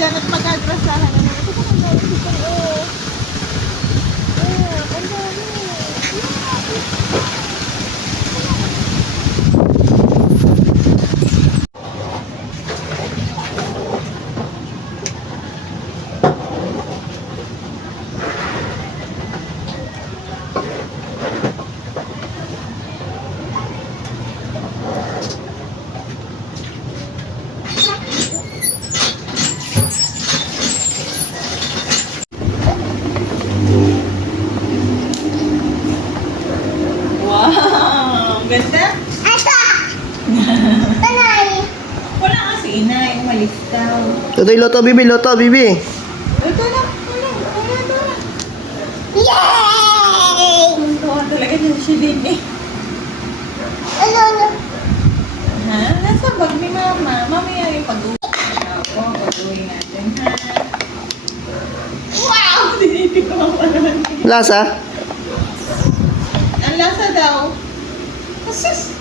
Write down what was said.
Diyan at mag-adrasahan na. Ito pa kung dahil dito. Oh. Ang dami. Wow! Ganda? Ata! Tanay! Wala kasi inay. Umalis daw. Tutoy, loto, bibi, loto, bibi. Ito na. Wala. Yay! Tuwa talaga niya si Lini. Ano? Ha? Nasa bag ni Mama. Mamaya yung pag-uwi. Ako, pag-uwi natin, ha? Wow! Diniti ko ang parang. Lasa? Ang lasa daw. Asus!